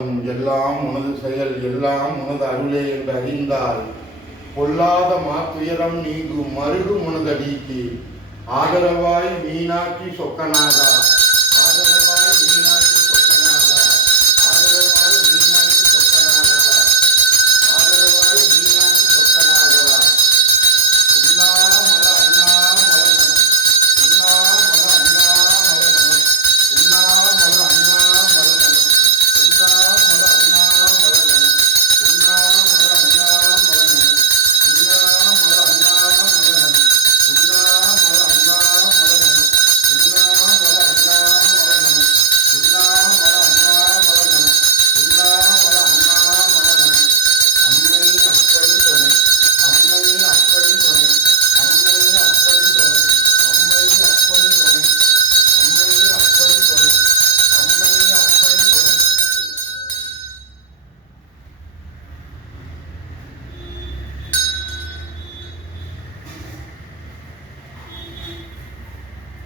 எல்லாம் உனது செயல் எல்லாம் உனது அருளே என்று அறிந்தால் பொல்லாத மாத்துயரம் நீங்கும் மருகும் உனது அடிக்கு. ஆதரவாய் மீனாக்கி சொக்கனாதா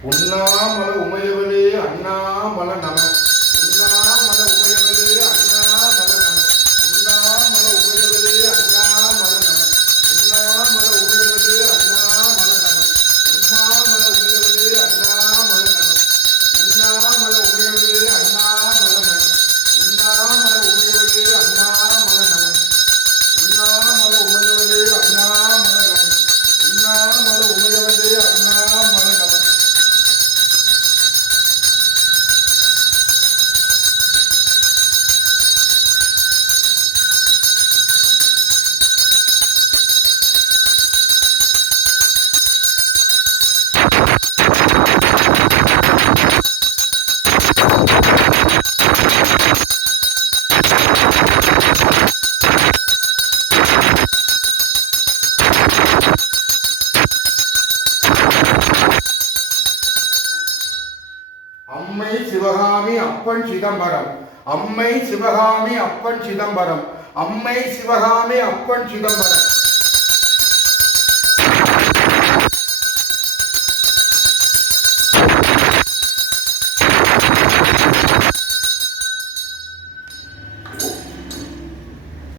உண்ணாமல உமையவளே அண்ணாமல நம. சிவகாமி அப்பன் சிதம்பரம். அம்மை சிவகாமி அப்பன் சிதம்பரம். அம்மை சிவகாமி அப்பன் சிதம்பரம்.